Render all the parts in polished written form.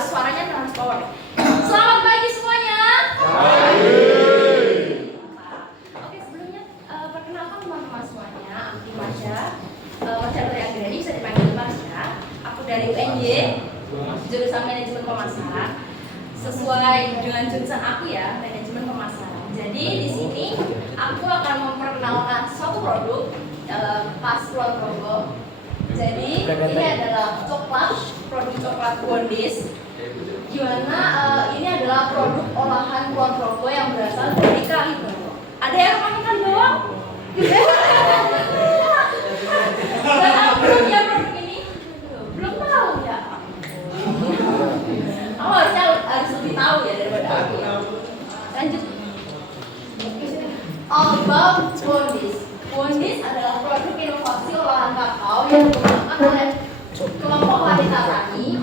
harus suaranya harus power. Selamat pagi semuanya. Pagi. Oke, sebelumnya perkenalkan teman-teman semuanya. Aku Dimasya, Masya dari Agreni, bisa dipanggil Masya. Aku dari UNY, jurusan manajemen pemasaran. Sesuai dengan jurusan aku ya, manajemen pemasaran. Jadi di sini aku akan memperkenalkan suatu produk khas Kulon Progo. Jadi ini adalah coklat, produk coklat Wondis. Gimana ini adalah produk olahan Kulon Progo yang berasal dari Kalibawa. Ada yang makan Kalibawa? Sudah tahu belum ya produk ini? Belum tahu ya? Oh, harus lebih tahu ya daripada aku ya. Lanjut. All about Wondis. Wondis adalah produk inovasi olahan kakao yang dikembangkan oleh kelompok wanita tani.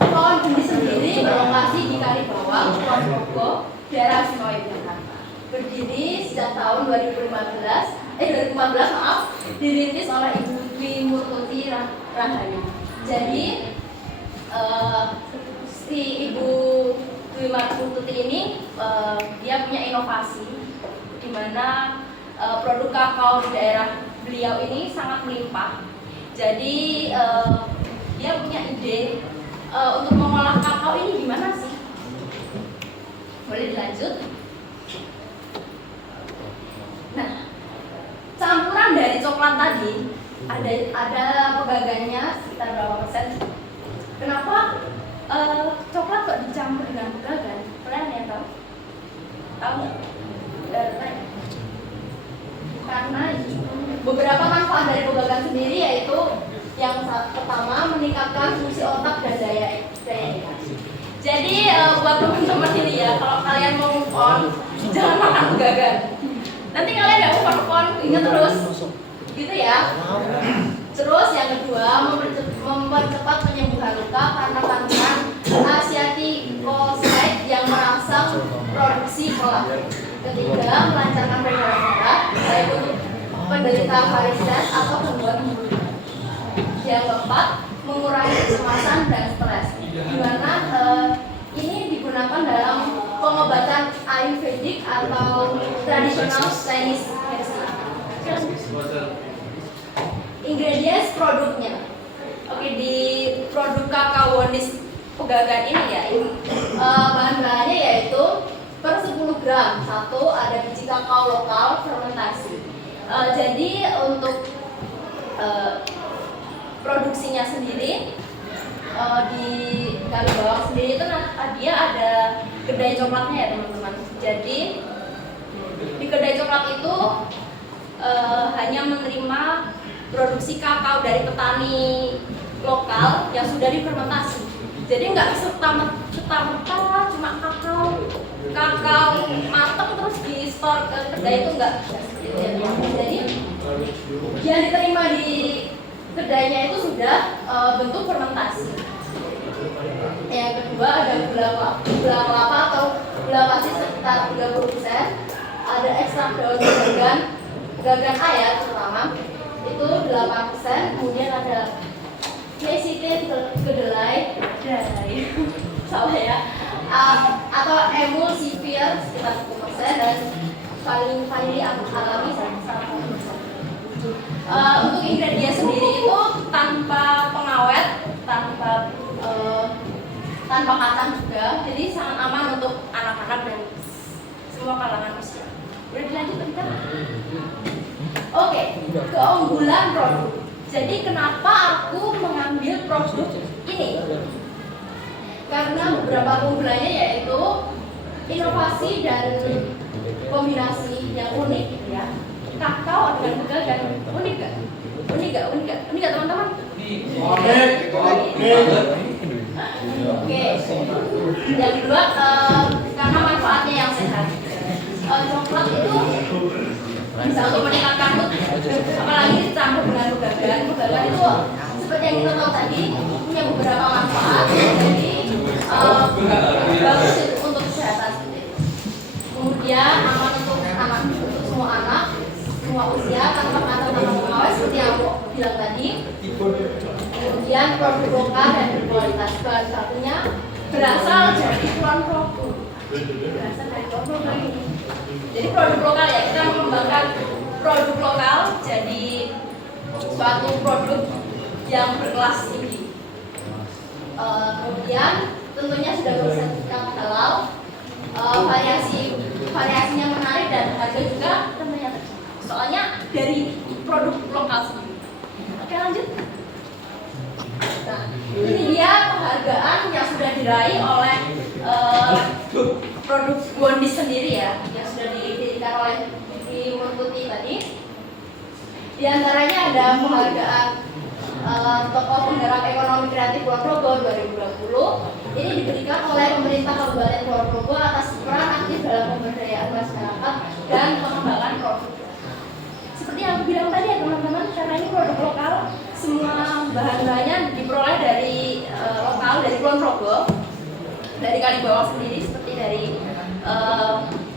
Pohon Wondis sendiri berlokasi di Kalibawang, Kulon Progo, daerah Istimewa Yogyakarta. Berdiri sejak tahun 2014 maaf, dirintis oleh Ibu Dwi Murtuti Rahayu. Jadi si Ibu Dwi Murtuti ini dia punya inovasi di mana produk kakao di daerah beliau ini sangat melimpah. Jadi dia punya ide untuk mengolah kakao ini gimana sih? Boleh dilanjut? Nah, campuran dari coklat tadi ada pegagannya sekitar berapa persen? Kenapa coklat kok dicampur dengan pegagan? Kalian yang tahu? Tahu nggak? Karena beberapa manfaat dari pegagan sendiri yaitu yang pertama meningkatkan fungsi otak dan daya ingat. Jadi buat teman-teman ini ya, kalau kalian mau move on jangan makan pegagan. Nanti kalian nggak move on, ingat terus, gitu ya. Terus yang kedua mempercepat penyembuhan luka karena kandungan asiaticoside yang merangsang produksi kolagen. Ketiga, melancarkan peredaran darah baik untuk penderita varises atau gangguan hubungan. Yang keempat, mengurangi kecemasan dan stres. Di mana ini digunakan dalam pengobatan Ayurvedic atau tradisional Chinese medicine. Ingredients produknya. Oke, di produk kakao Wondis pegagan ini ya, bahan-bahannya yaitu per 10 gram satu ada biji kakao lokal fermentasi. Jadi untuk produksinya sendiri di Kalibawang sendiri itu dia ada kedai coklatnya ya teman-teman. Jadi di kedai coklat itu hanya menerima produksi kakao dari petani lokal yang sudah difermentasi. Jadi nggak serta-merta cuma kakao matang terus di store ke kedai itu enggak. Jadi yang diterima di kedainya itu sudah bentuk fermentasi. Yang kedua ada gula kelapa atau gula pasir sekitar 30%. Ada ekstrak daun gagan A ya terutama itu 8%. Kemudian ada lecithin kedelai salah ya, atau emulsifier sekitar 10% dan vanili alami 1%. Untuk ingredient sendiri itu tanpa pengawet, tanpa kacang juga, jadi sangat aman untuk anak-anak dan semua kalangan usia. Boleh dilanjut kita? Oke, keunggulan produk. Jadi kenapa aku mengambil produk ini? Karena beberapa keunggulannya yaitu inovasi dan kombinasi yang unik ya. Kakao dengan pegagan, unik gak? Unik gak teman-teman? Oke. Yang kedua karena manfaatnya yang sehat. Coklat itu bisa untuk meningkatkan mood, apalagi dicampur dengan pegagan. Pegagan itu seperti yang kita tahu tadi punya beberapa manfaat. Jadi bagus untuk kesehatan. Kemudian aman untuk semua anak, semua usia, tanpa pengawet seperti yang aku bilang tadi. Kemudian produk lokal dan berkualitas. Bahan bakunya berasal dari Kulon Progo. Berasal dari Kulon Progo ini. Jadi produk lokal ya, kita mengembangkan produk lokal jadi suatu produk yang berkelas tinggi. Kemudian tentunya sudah bersertifikat halal, variasinya menarik dan harga juga tentunya terjangkau. Soalnya dari produk lokal sendiri. Oke, lanjut. Nah, ini dia penghargaan yang sudah diraih oleh produk Wondis sendiri ya, yang sudah didirikan oleh Ibu Murtuti tadi. Di antaranya ada penghargaan Tokoh Penggerak Ekonomi Kreatif Kulon Progo 2020. Ini diberikan oleh pemerintah Kabupaten Kulon Progo atas peran aktif dalam pemberdayaan masyarakat dan pengembangan produk. Seperti yang aku bilang tadi ya teman-teman, karena ini produk lokal, semua bahan-bahannya diperoleh dari lokal, dari Kulon Progo, dari Kalibawang sendiri, seperti dari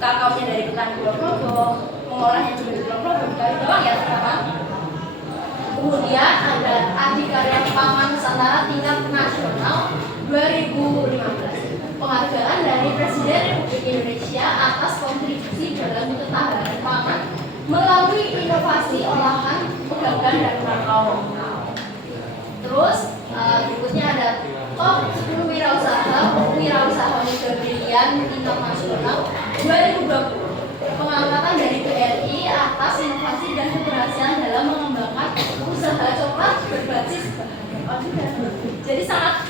kakaonya dari petani Kulon Progo, mengolahnya juga di Kulon Progo, di Kalibawang ya teman-teman. Kemudian ada Adikarya Pangan Nusantara tingkat nasional 2015. Penghargaan dari Presiden Republik Indonesia atas kontribusi dalam ketahanan pangan melalui inovasi olahan pegagan dan kakao. Terus berikutnya ada top 10 wirausaha muda brilian internasional 2020. Pengangkatan dari BRI atas inovasi dan keberhasilan dalam mengembangkan usaha coklat berbasis jadi sangat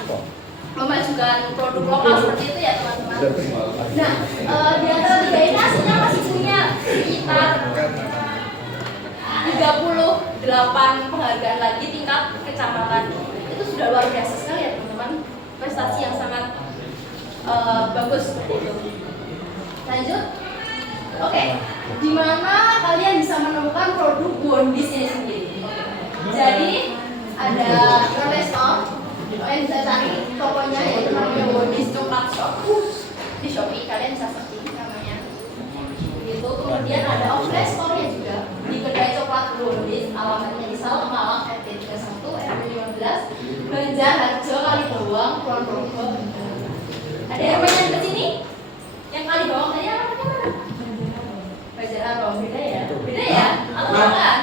memajukan produk lokal seperti itu ya teman-teman. Nah, di antara tiga ini hasilnya masih punya sekitar 38 penghargaan lagi tingkat kecamatan. Itu sudah luar biasa sekali ya teman-teman, prestasi yang sangat bagus seperti itu. Lanjut. Oke, di mana kalian bisa menemukan produk Wondis ini sendiri? Jadi ada Play Store, kalian bisa cari tokonya yaitu namanya Wondis Coklat Shop di Shopee, kalian bisa searching namanya. Gitu. Kemudian ada offline store-nya juga di kedai coklat Wondis, alamatnya di Salam Malang RT 31 RW 15 Banjarharjo Kalibawang Kulon Progo. Ada yang main ke sini? Yang Kalibawang tadi alamatnya mana? Banjarharjo, beda ya? Beda ya? Atau bukan?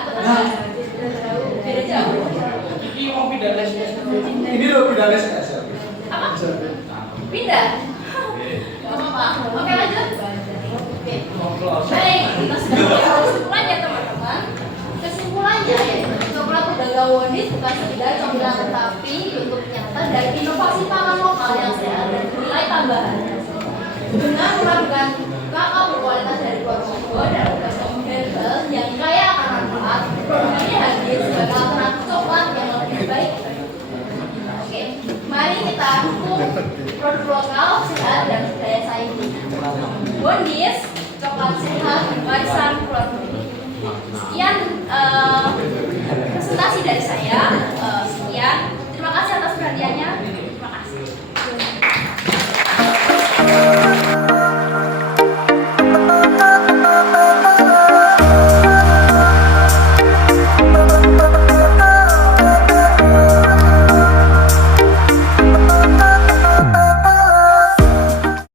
Beda jauh. Ini mau pindah les. Ini loh pindah les guys. Apa? Pindah? Gak apa-apa. Oke lanjut. Oke. Baik, kita sudah punya kesimpulan ya teman-teman. Kesimpulannya ya, coklat pedagang Wondis bukan sekedar camilan tetapi bentuk nyata dari inovasi pangan lokal yang sehat dan nilai tambahan. Dengan melakukan kakao berkualitas dari Kulon Progo dan berbagai herbal yang kaya akan manfaat, produk ini hadir sebagai alternatif coklat yang lebih baik. Oke, mari kita dukung produk lokal sehat dan daya saing. Wondis, coklat sehat, warisan Kulon Progo.